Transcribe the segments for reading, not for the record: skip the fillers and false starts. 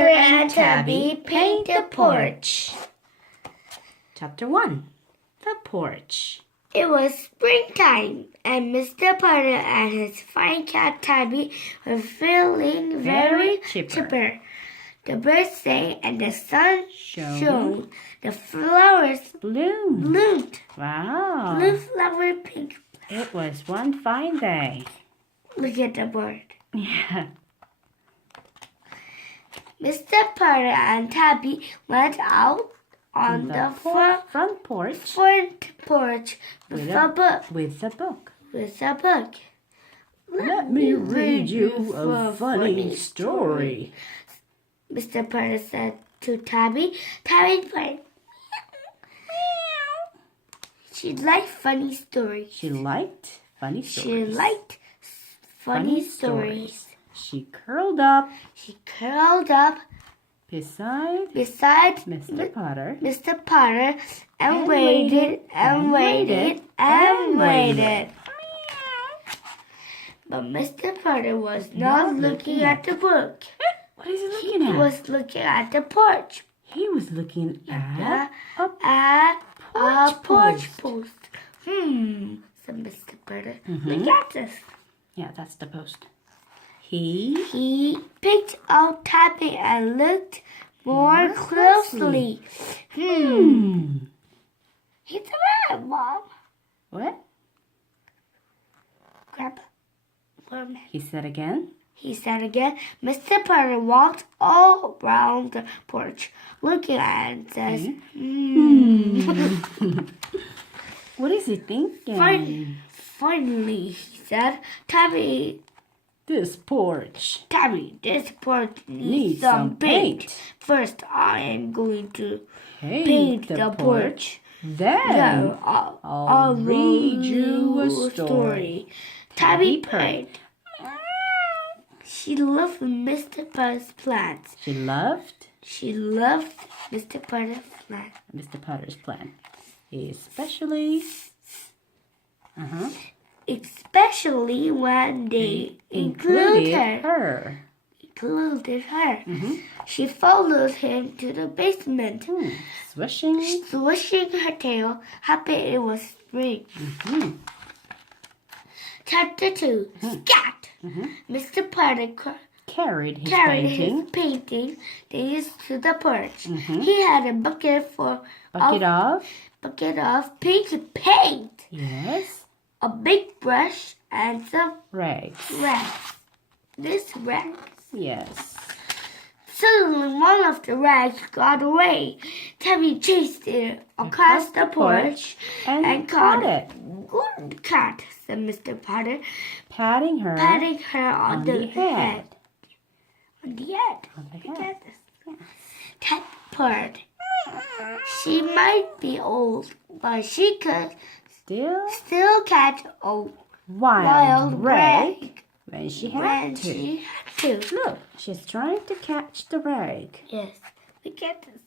Putter and Tabby paint the porch. Chapter 1. The Porch. It was springtime, and Mr. Putter and his fine cat Tabby were feeling very chipper. The birds sang and the sun shone. The flowers bloomed. Wow. Blue flower, pink. It was one fine day. Look at the bird. Yeah. Mr. Putter and Tabby went out on the front porch with a book. With a book. Let me read you a funny story. Mr. Putter said to Tabby. Tabby played. She liked funny stories. She liked funny stories. She curled up beside Mr. Putter and waited. But Mr. Putter was not looking at the book. What is he looking at? He was looking at the porch. He was looking at a porch post. Said Mr. Putter. Look at this. Yeah, that's the post. He picked out Tabby and looked more closely. He's a rat, Mom. What? Grandpa. He said again. Mr. Putter walked all around the porch, looking at it and says, What is he thinking? Finally, he said, Tabby, this porch needs some paint. First, I am going to paint the porch. Then I'll read you a story. Tabby purred. She loved Mr. Putter's plans. She loved Mr. Putter's plan. Mr. Putter's plan. Especially when they included her. She followed him to the basement, swishing her tail, happy it was spring. Chapter 2. Scat! Mr. Putter carried his painting things to the porch. He had a bucket of pink paint. Yes. A big brush and some rags. This rags. Yes. Suddenly, one of the rags got away. Tabby chased it across the porch and caught it. Good cat, said Mr. Putter, patting her on the head. Look at this. Tabby purred. She might be old, but she could still catch a wild rag when she had to. Look, she's trying to catch the rag. Yes. Look at this.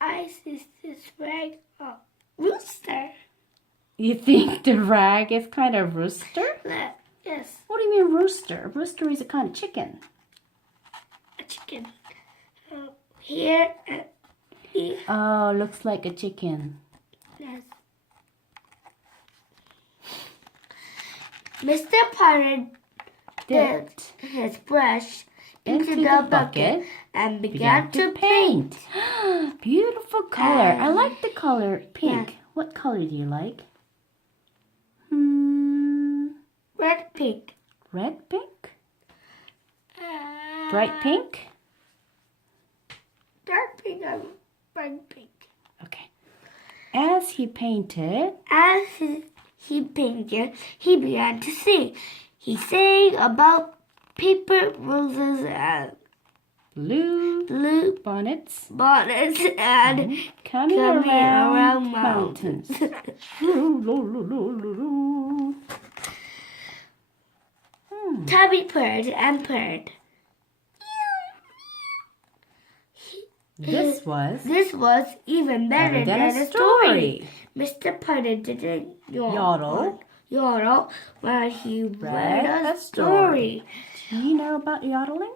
I see this rag a rooster. You think the rag is kind of rooster? Yes. What do you mean rooster? Rooster is a kind of chicken. A chicken. Here. Oh, looks like a chicken. Yes. Mr. Putter dipped his brush into the bucket and began to paint. Beautiful color. I like the color pink. Yeah. What color do you like? Red pink. Red pink? Bright pink? Dark pink and bright pink. Okay. As he painted, he began to sing. He sang about paper roses and blue bonnets and coming around mountains. Tabby purred and purred. This was even better than a story. Mr. Putter didn't yodel while he read a story. Do you know about yodeling?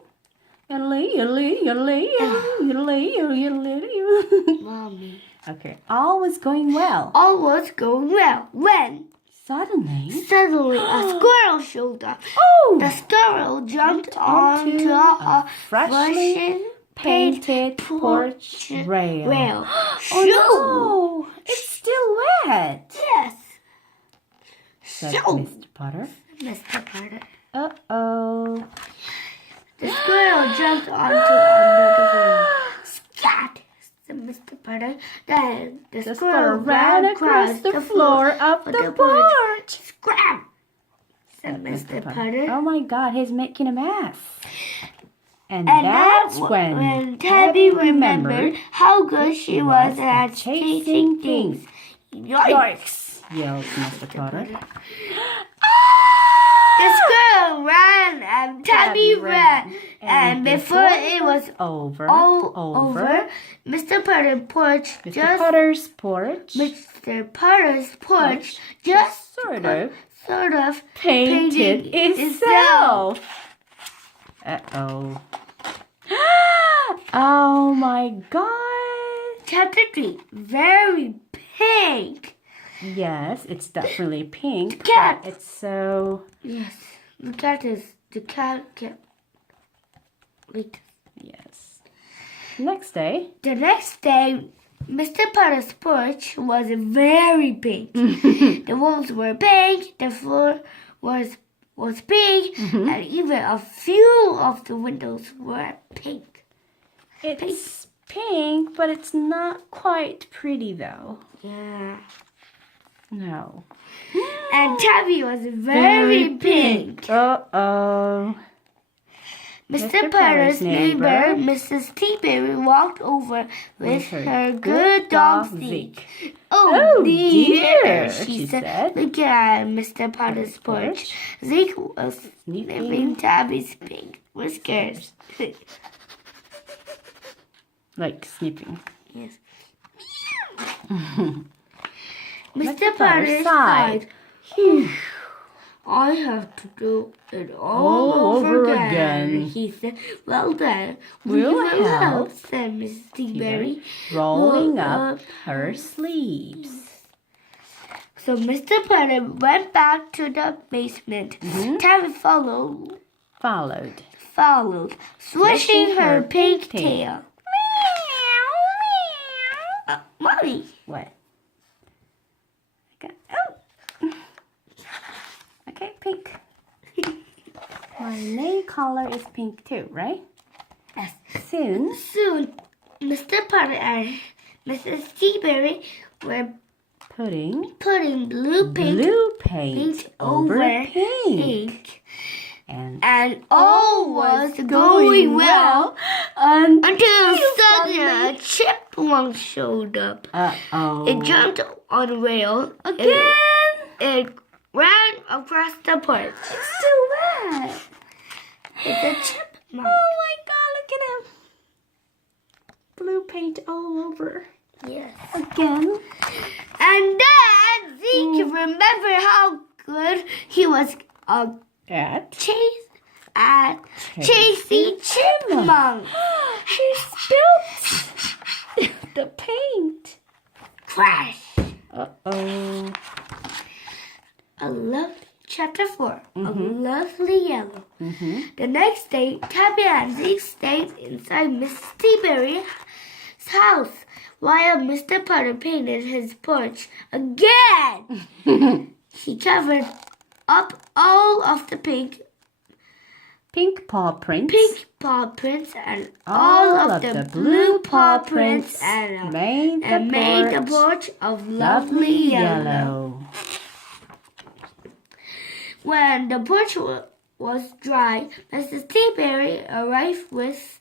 Mommy. Okay, all was going well. All was going well when Suddenly, a squirrel showed up. oh! The squirrel jumped onto a freshly painted porch rail. Shoo! Oh no! It's still wet. Yes. Said Shoo! Mr. Putter. Mr. Putter. Uh-oh. The squirrel jumped onto another rail. Scat! Said Mr. Putter. Then the squirrel ran across the floor of the porch. Scram! Said Mr. Putter. Oh my God, he's making a mess. And And that's when Tabby remembered how good she was at chasing things. Yikes! Yelled Mr. Putter. The squirrel ran and Tabby ran. And before it was all over, Mr. Putter's porch Mr. Putter's porch just sort of painted itself. Uh-oh. Oh my God. Chapter 3. Very pink. Yes, it's definitely pink. The cat. But it's so... Yes. The cat kept... Wait. Yes. Next day. The next day, Mr. Putter's porch was very pink. The walls were pink, the floor was pink, and even a few of the windows were pink. It's pink, but it's not quite pretty though. Yeah. No. And Tabby was very pink. Uh-oh. Mr. Putter's neighbor, Mrs. Tabby, walked over with her good dog Zeke. Oh dear, she said, looking at Mr. Putter's porch. Zeke was sniffing Tabby's pink whiskers. Like sniffing. Yes. Mr. Putter sighed. I have to do it all over again, he said. Well then, we'll help, said Mrs. Teaberry, rolling up her sleeves. So Mr. Putter went back to the basement. Tabby followed, swishing her pink tail. Mommy. What? Okay, pink. My nail color is pink too, right? Yes. Soon, Mr. Putter and Mrs. Teaberry were putting blue paint over pink. And all was going well until suddenly a chipmunk showed up. Uh-oh. It jumped on the rail. Again? It ran across the porch. It's still wet. It's a chipmunk. Oh my God, look at him. Blue paint all over. Yes. Again. And then Zeke remembered how good he was chasing chipmunk. She spilled the paint. Crash. Uh-oh. Chapter 4. A lovely yellow. The next day, Tabby and Zeke stayed inside Mrs. Teaberry's house while Mr. Putter painted his porch again. He covered up all of the pink paw prints and all of the blue paw prints and made the porch of lovely yellow. When the porch was dry, Mrs. Teaberry arrived with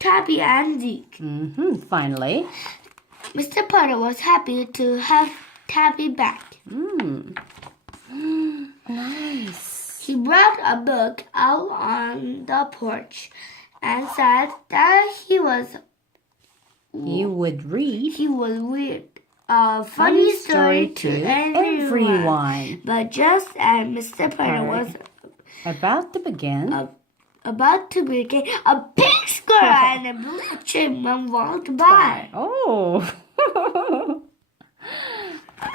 Tabby and Zeke. Finally, Mr. Putter was happy to have Tabby back. Nice. He brought a book out on the porch and said that he would read a funny story to everyone. But just as Mr. Putter was about to begin, about to begin, a pink squirrel and a blue chipmunk walked by. Oh.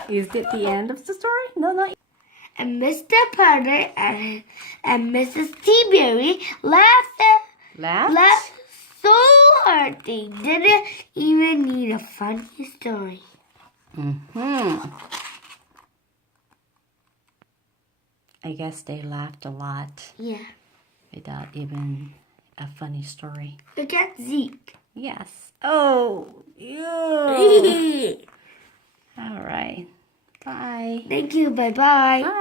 Is it the end of the story? No, not. And Mr. Putter and Mrs. T-Berry laughed so hard they didn't even need a funny story. I guess they laughed a lot. Yeah. Without even a funny story. Look at Zeke. Yes. Oh, ew. All right. Bye. Thank you. Bye-bye. Bye.